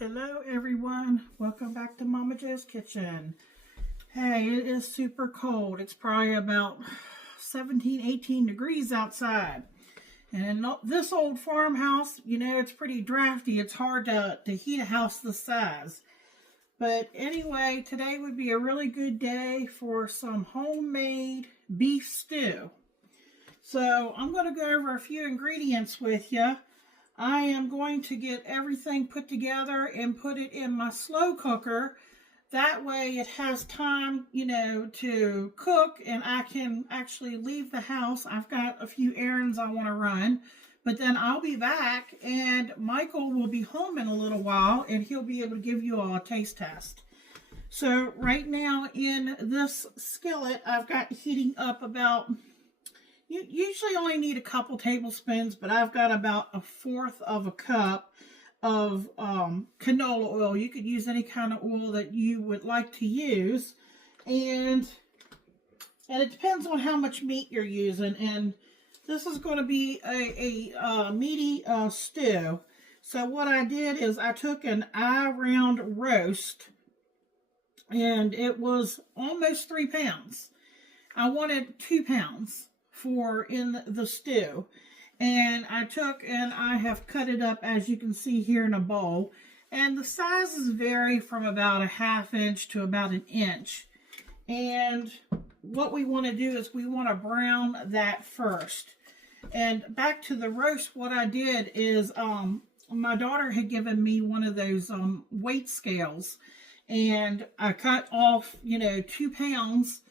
Hello everyone, welcome back to Momma Jo's kitchen. Hey, it is super cold. It's probably about 17, 18 degrees outside. And in this old farmhouse, you know, it's pretty drafty. It's hard to heat a house this size. But anyway, today would be a really good day for some homemade beef stew. So I'm going to go over a few ingredients with you. I am going to get everything put together and put it in my slow cooker. That way it has time, you know, to cook and I can actually leave the house. I've got a few errands I want to run, but then I'll be back and Michael will be home in a little while and he'll be able to give you all a taste test. So right now in this skillet, I've got heating up about... You usually only need a couple tablespoons, but I've got about 1/4 of a cup of canola oil. You could use any kind of oil that you would like to use. And it depends on how much meat you're using. And this is going to be a meaty stew. So what I did is I took an eye-round roast, and it was almost 3 pounds. I wanted 2 pounds for in the stew, and I have cut it up as you can see here in a bowl, and the sizes vary from about a 1/2 inch to about 1 inch. And what we want to do is we want to brown that first. And back to the roast, what I did is my daughter had given me one of those weight scales, and I cut off, you know, 2 pounds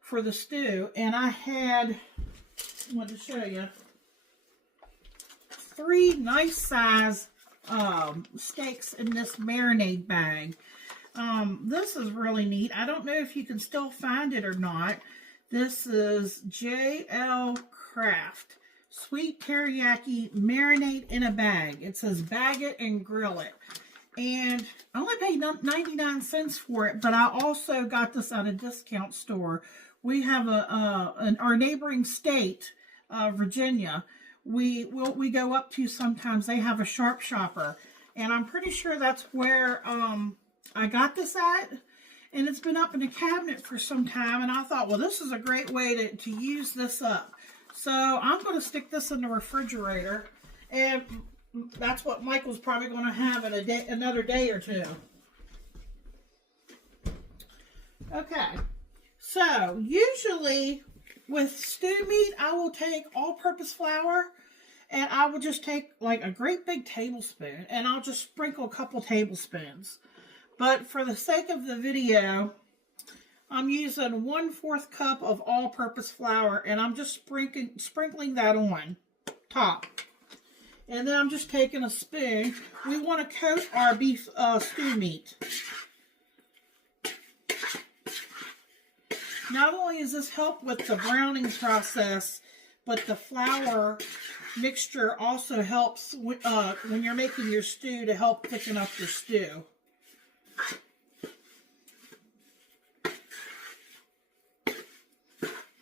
for the stew, and I want to show you 3 nice size steaks in this marinade bag. This is really neat. I don't know if you can still find it or not. This is JL Craft Sweet Teriyaki Marinade in a Bag. It says bag it and grill it. And I only paid 99 cents for it, but I also got this at a discount store. We have our neighboring state, Virginia, we go up to sometimes. They have a Sharp Shopper, and I'm pretty sure that's where I got this at. And it's been up in a cabinet for some time, and I thought, well, this is a great way to use this up. So I'm going to stick this in the refrigerator, and that's what Michael's probably going to have in another day or two. Okay. So, usually with stew meat, I will take all-purpose flour, and I will just take like a great big tablespoon, and I'll just sprinkle a couple tablespoons. But for the sake of the video, I'm using 1/4 cup of all-purpose flour, and I'm just sprinkling that on top. And then I'm just taking a spoon. We want to coat our beef stew meat. Not only does this help with the browning process, but the flour mixture also helps when you're making your stew to help thicken up your stew.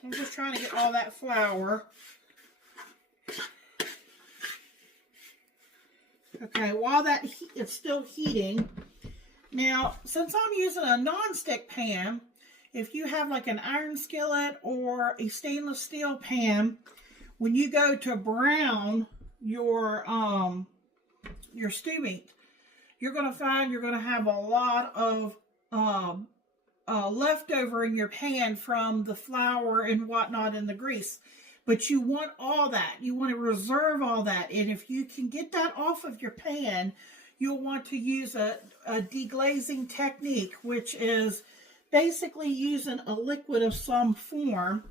I'm just trying to get all that flour. Okay, while it's still heating. Now, since I'm using a non-stick pan, if you have like an iron skillet or a stainless steel pan, when you go to brown your stew meat, you're going to find you're going to have a lot of leftover in your pan from the flour and whatnot and the grease. But you want all that. You want to reserve all that. And if you can get that off of your pan, you'll want to use a deglazing technique, which is basically using a liquid of some form.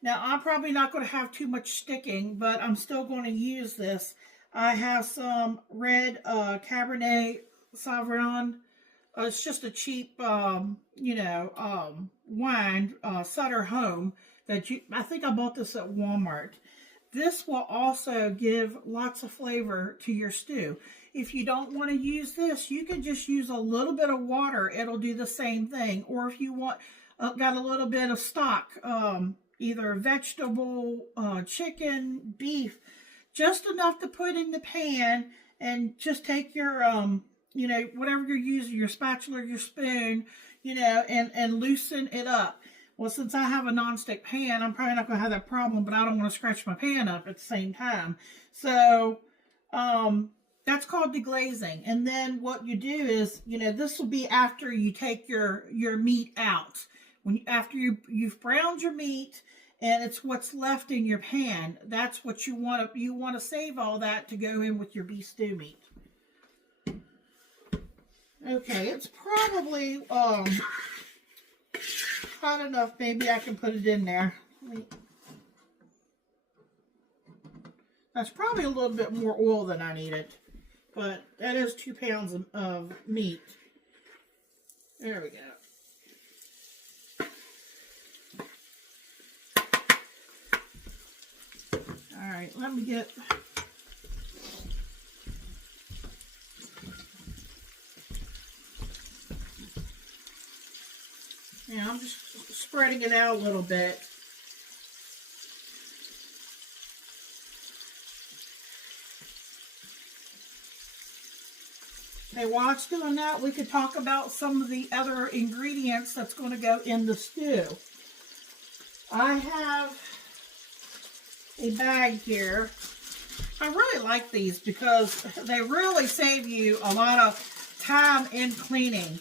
Now, I'm probably not going to have too much sticking, but I'm still going to use this. I have some red Cabernet Sauvignon. It's just a cheap, wine, Sutter Home. I think I bought this at Walmart. This will also give lots of flavor to your stew. If you don't want to use this, you can just use a little bit of water. It'll do the same thing. Or if you want, got a little bit of stock, either vegetable, chicken, beef, just enough to put in the pan, and just take your you know, whatever you're using, your spatula, your spoon, you know, and loosen it up. Well, since I have a nonstick pan, I'm probably not going to have that problem, but I don't want to scratch my pan up at the same time. So, that's called deglazing. And then what you do is, you know, this will be after you take your meat out. After you've browned your meat and it's what's left in your pan, that's what you want to save all that to go in with your beef stew meat. Okay, it's probably hot enough. Maybe I can put it in there. That's probably a little bit more oil than I needed, but that is 2 pounds of meat. There we go. All right, let me get... Yeah, I'm just spreading it out a little bit. Okay, while it's doing that, we could talk about some of the other ingredients that's going to go in the stew. I have a bag here. I really like these because they really save you a lot of time in cleaning.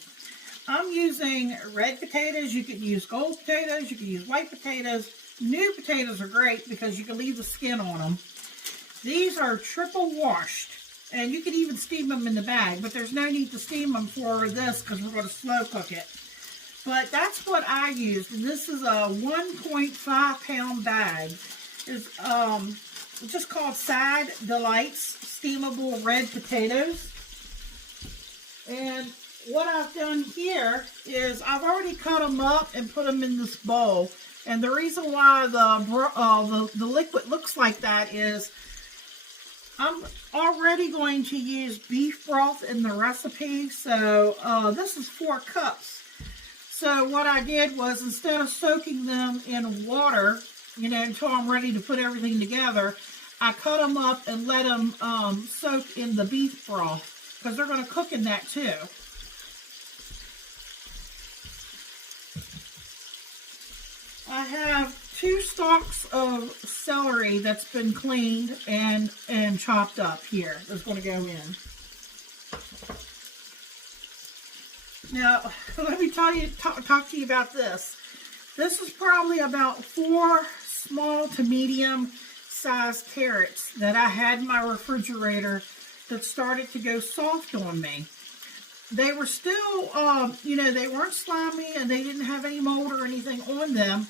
I'm using red potatoes. You could use gold potatoes. You could use white potatoes. New potatoes are great because you can leave the skin on them. These are triple washed. And you could even steam them in the bag. But there's no need to steam them for this because we're going to slow cook it. But that's what I used. And this is a 1.5 pound bag. It's just called Side Delights Steamable Red Potatoes. And what I've done here is I've already cut them up and put them in this bowl. And the reason why the liquid looks like that is I'm already going to use beef broth in the recipe. So this is 4 cups. So what I did was instead of soaking them in water, you know, until I'm ready to put everything together, I cut them up and let them soak in the beef broth because they're going to cook in that too. I have 2 stalks of celery that's been cleaned and chopped up here. That's going to go in. Now, let me talk to you about this. This is probably about 4 small to medium sized carrots that I had in my refrigerator that started to go soft on me. They were still, you know, they weren't slimy and they didn't have any mold or anything on them,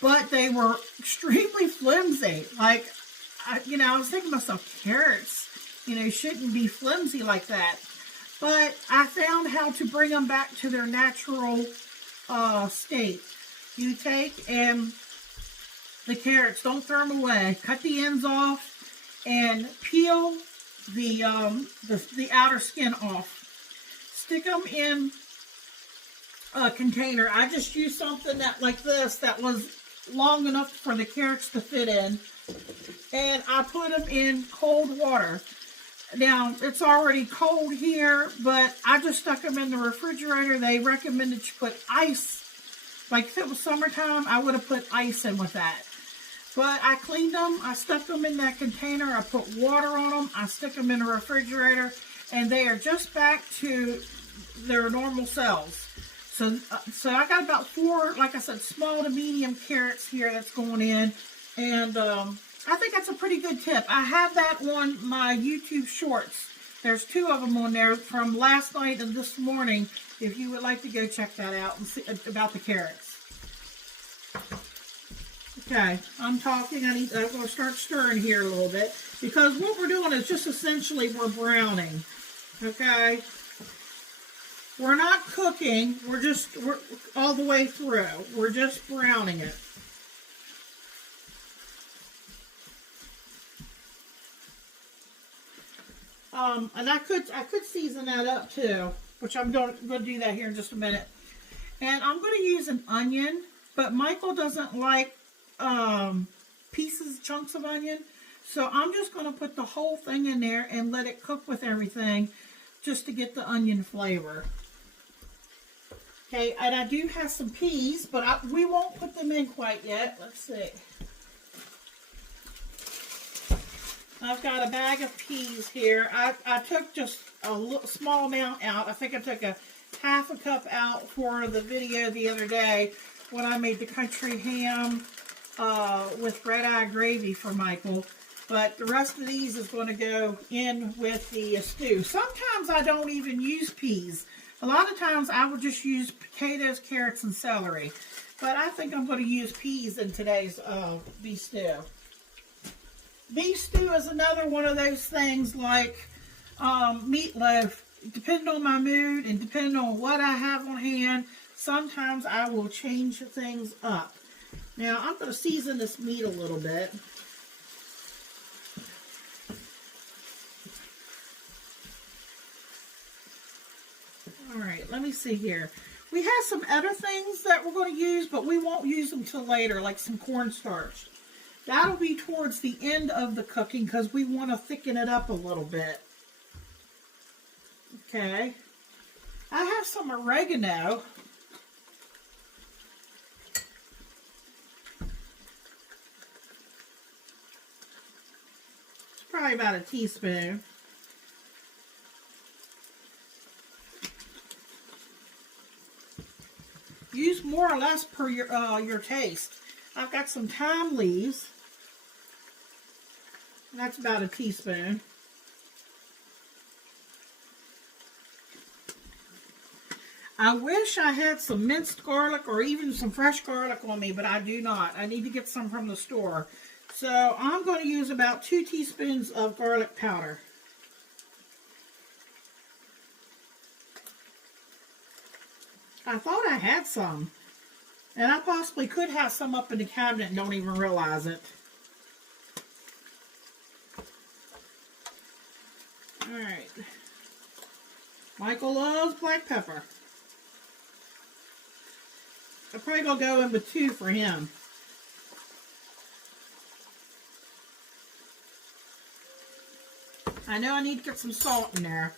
but they were extremely flimsy. Like, you know, I was thinking to myself, carrots, you know, shouldn't be flimsy like that. But I found how to bring them back to their natural state. You take the carrots, don't throw them away. Cut the ends off and peel the outer skin off. Stick them in a container. I just used something that like this that was long enough for the carrots to fit in. And I put them in cold water. Now, it's already cold here, but I just stuck them in the refrigerator. They recommended you put ice. Like if it was summertime, I would have put ice in with that. But I cleaned them. I stuck them in that container. I put water on them. I stick them in the refrigerator. And they are just back to their normal selves. So I got about 4, like I said, small to medium carrots here that's going in. And I think that's a pretty good tip. I have that on my YouTube shorts. There's 2 of them on there from last night and this morning. If you would like to go check that out and see about the carrots. Okay, I'm talking. I'm going to start stirring here a little bit because what we're doing is just essentially we're browning. Okay, we're not cooking. We're all the way through. We're just browning it. And I could season that up too, which I'm going to do that here in just a minute. And I'm going to use an onion, but Michael doesn't like chunks of onion. So I'm just going to put the whole thing in there and let it cook with everything just to get the onion flavor. Okay, and I do have some peas, but we won't put them in quite yet. Let's see. I've got a bag of peas here. I took just a small amount out. I think I took a half a cup out for the video the other day when I made the country ham with red-eye gravy for Michael. But the rest of these is going to go in with the stew. Sometimes I don't even use peas. A lot of times I will just use potatoes, carrots, and celery. But I think I'm going to use peas in today's beef stew. Beef stew is another one of those things like meatloaf. Depending on my mood and depending on what I have on hand, sometimes I will change things up. Now, I'm going to season this meat a little bit. Alright, let me see here. We have some other things that we're going to use, but we won't use them till later, like some cornstarch. That'll be towards the end of the cooking because we want to thicken it up a little bit. Okay. I have some oregano. It's probably about a teaspoon. Use more or less per your taste. I've got some thyme leaves. That's about a teaspoon. I wish I had some minced garlic or even some fresh garlic on me, but I do not. I need to get some from the store. So I'm going to use about 2 teaspoons of garlic powder. I thought I had some. And I possibly could have some up in the cabinet and don't even realize it. Alright. Michael loves black pepper. I'm probably going to go in with 2 for him. I know I need to get some salt in there.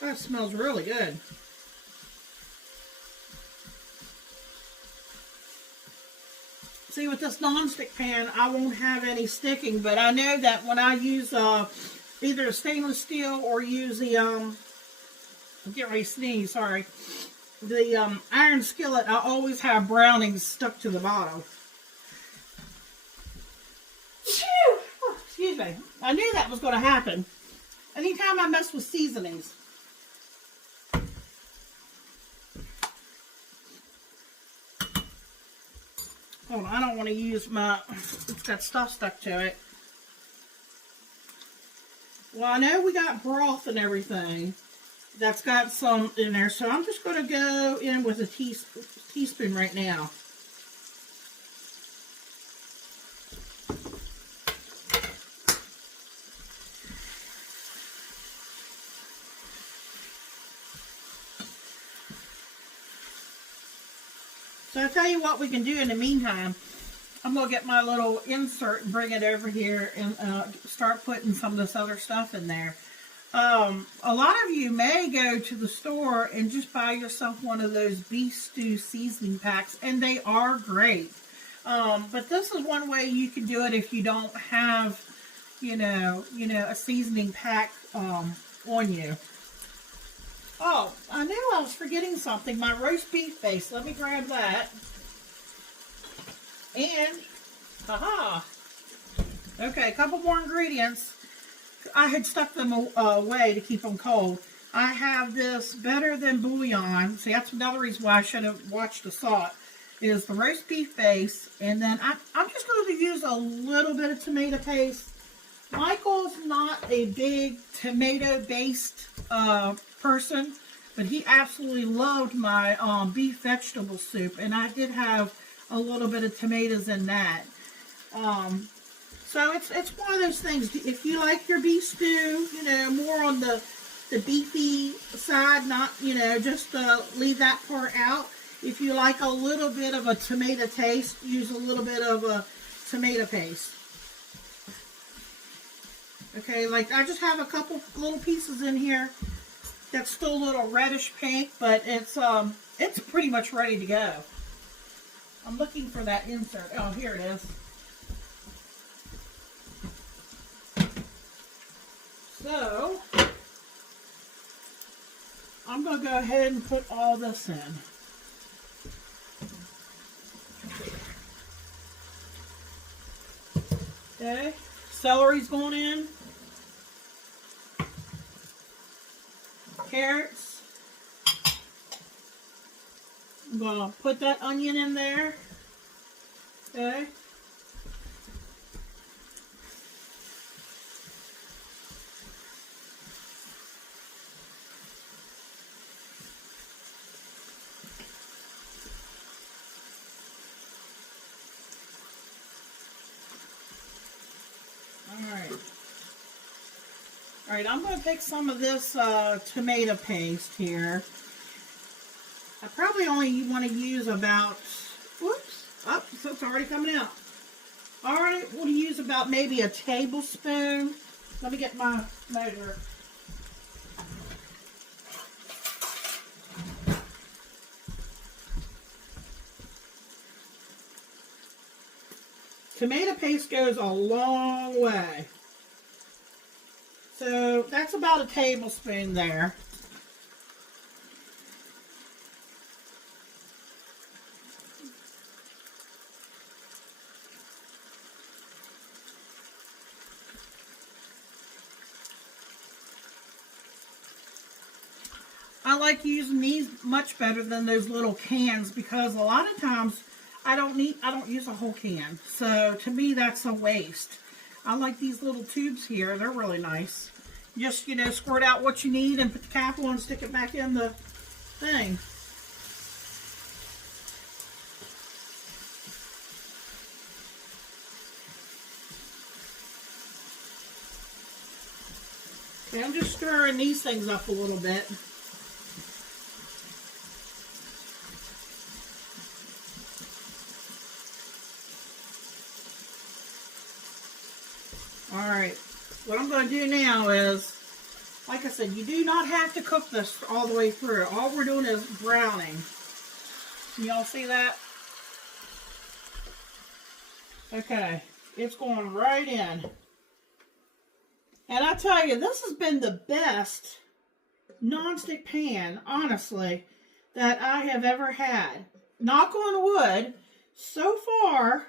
That smells really good. See, with this non-stick pan, I won't have any sticking, but I know that when I use either stainless steel or use the, I'm getting ready to sneeze, sorry, the iron skillet, I always have brownings stuck to the bottom. Oh, excuse me. I knew that was going to happen. Anytime I mess with seasonings. Hold on, I don't want to use my, it's got stuff stuck to it. Well, I know we got broth and everything that's got some in there, so I'm just going to go in with a teaspoon right now. So I'll tell you what we can do in the meantime. I'm going to get my little insert and bring it over here and start putting some of this other stuff in there. A lot of you may go to the store and just buy yourself one of those beef stew seasoning packs, and they are great. But this is one way you can do it if you don't have, you know, a seasoning pack on you. Oh, I knew I was forgetting something. My roast beef base. Let me grab that. And, haha. Okay, a couple more ingredients. I had stuck them away to keep them cold. I have this Better Than Bouillon. See, that's another reason why I should have watched the salt. Is the roast beef base. And then I'm just going to use a little bit of tomato paste. Michael's not a big tomato-based person, but he absolutely loved my beef vegetable soup, and I did have a little bit of tomatoes in that. So it's one of those things. If you like your beef stew, you know, more on the beefy side, not, you know, just leave that part out. If you like a little bit of a tomato taste, use a little bit of a tomato paste. Okay, like I just have a couple little pieces in here that's still a little reddish pink, but it's pretty much ready to go. I'm looking for that insert. Oh, here it is. So, I'm going to go ahead and put all this in. Okay, celery's going in. Carrots. I'm going to put that onion in there. Okay. All right, I'm going to take some of this tomato paste here. I probably only want to use about, whoops, oh, so it's already coming out. All right, we'll use about maybe a tablespoon. Let me get my measure. Tomato paste goes a long way. So that's about a tablespoon there. I like using these much better than those little cans because a lot of times I don't use a whole can. So to me that's a waste. I like these little tubes here. They're really nice. Just, squirt out what you need and put the cap on and stick it back in the thing. Okay, I'm just stirring these things up a little bit. Alright, what I'm going to do now is, like I said, you do not have to cook this all the way through. All we're doing is browning. Can y'all see that? Okay, it's going right in. And I tell you, this has been the best nonstick pan, honestly, that I have ever had. Knock on wood, so far,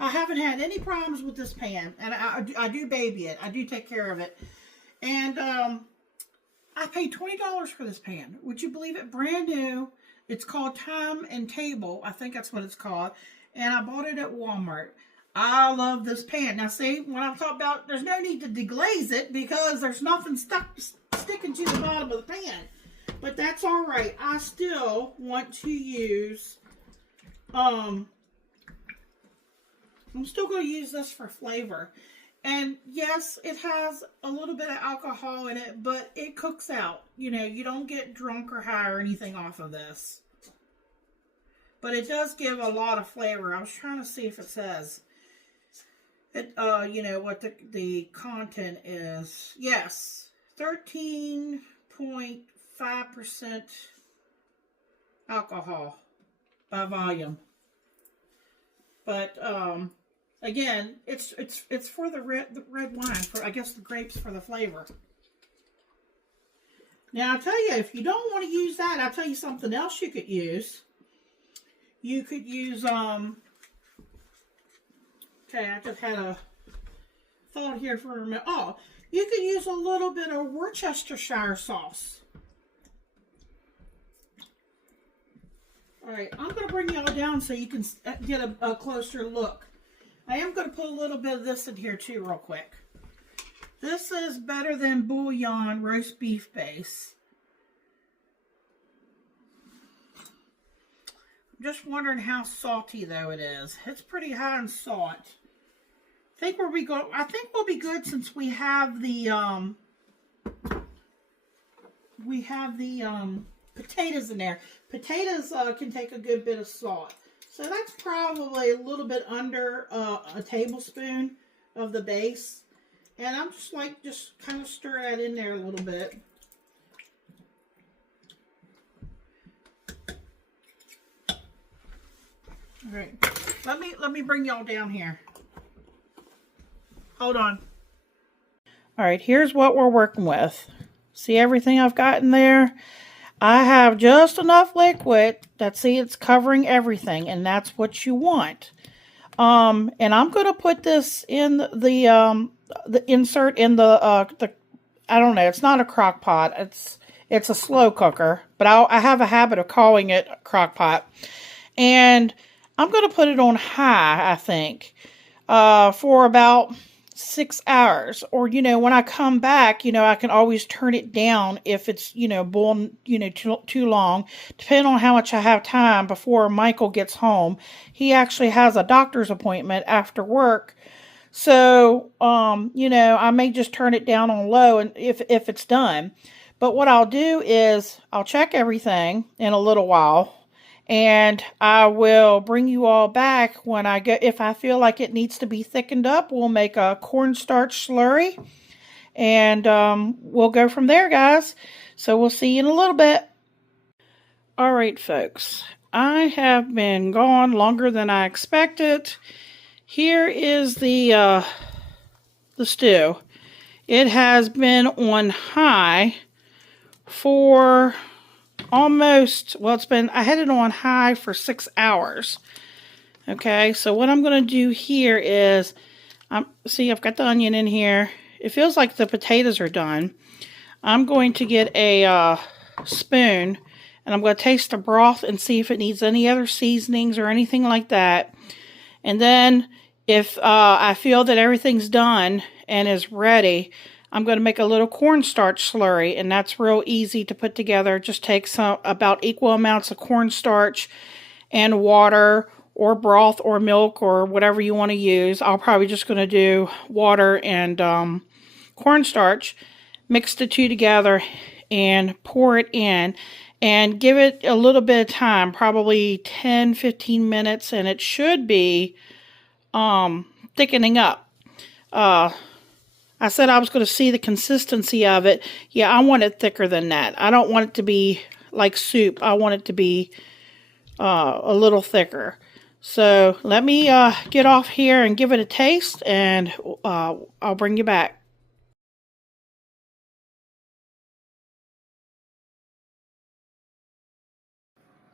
I haven't had any problems with this pan, and I do baby it. I do take care of it. And I paid $20 for this pan. Would you believe it? Brand new. It's called Time and Table. I think that's what it's called. And I bought it at Walmart. I love this pan. Now see, when I'm talking about, there's no need to deglaze it because there's nothing sticking to the bottom of the pan. But that's all right. I still want to use, I'm still going to use this for flavor. And yes, it has a little bit of alcohol in it, but it cooks out. You don't get drunk or high or anything off of this. But it does give a lot of flavor. I was trying to see if it says it, what the content is. Yes, 13.5% alcohol by volume. But again, it's for the red wine, for I guess the grapes for the flavor. Now I'll tell you, if you don't want to use that, I'll tell you something else you could use. You could use okay, I just had a thought here for a minute. Oh, you could use a little bit of Worcestershire sauce. Alright, I'm going to bring y'all down so you can get a closer look. I am going to put a little bit of this in here too real quick. This is Better Than Bouillon roast beef base. I'm just wondering how salty though it is. It's pretty high in salt. I think we'll be good since we have the potatoes in there. Potatoes can take a good bit of salt. So that's probably a little bit under a tablespoon of the base. And I'm just kind of stir that in there a little bit. All right, let me bring y'all down here. Hold on. All right, here's what we're working with. See everything I've got in there? I have just enough liquid that, see, it's covering everything, and that's what you want. And I'm going to put this in the insert in the I don't know, it's not a crock pot. It's a slow cooker, but I have a habit of calling it a crock pot. And I'm going to put it on high, I think, for about 6 hours. Or, when I come back, I can always turn it down if it's, boiling, too long, depending on how much I have time before Michael gets home. He actually has a doctor's appointment after work. So, I may just turn it down on low and if it's done. But what I'll do is I'll check everything in a little while. And I will bring you all back when I get, if I feel like it needs to be thickened up, we'll make a cornstarch slurry. And we'll go from there, guys. So we'll see you in a little bit. All right, folks. I have been gone longer than I expected. Here is the stew. It has been on high for almost, well, I had it on high for 6 hours. Okay, so what I'm going to do here is, see, I've got the onion in here. It feels like the potatoes are done. I'm going to get a spoon, and I'm going to taste the broth and see if it needs any other seasonings or anything like that. And then, if I feel that everything's done and is ready, I'm going to make a little cornstarch slurry, and that's real easy to put together. Just take about equal amounts of cornstarch and water or broth or milk or whatever you want to use. I'll probably just going to do water and cornstarch. Mix the two together and pour it in and give it a little bit of time, probably 10-15 minutes, and it should be thickening up. I said I was going to see the consistency of it. Yeah, I want it thicker than that. I don't want it to be like soup. I want it to be a little thicker. So let me get off here and give it a taste, and I'll bring you back.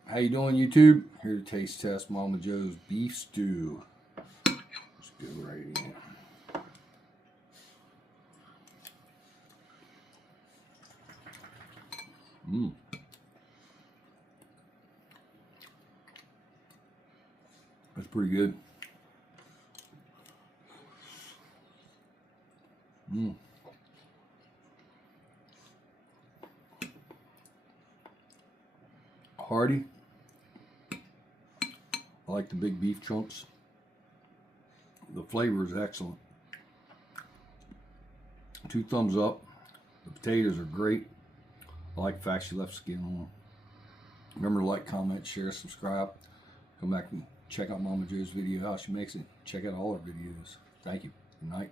How you doing, YouTube? Here to taste test Momma Jo's beef stew. Let's go right in. That's pretty good. Hearty. I like the big beef chunks. The flavor is excellent. 2 thumbs up. The potatoes are great. I like the fact she left skin on them. Remember to like, comment, share, subscribe. Come back and check out Momma Jo's video, how she makes it. Check out all her videos. Thank you. Good night.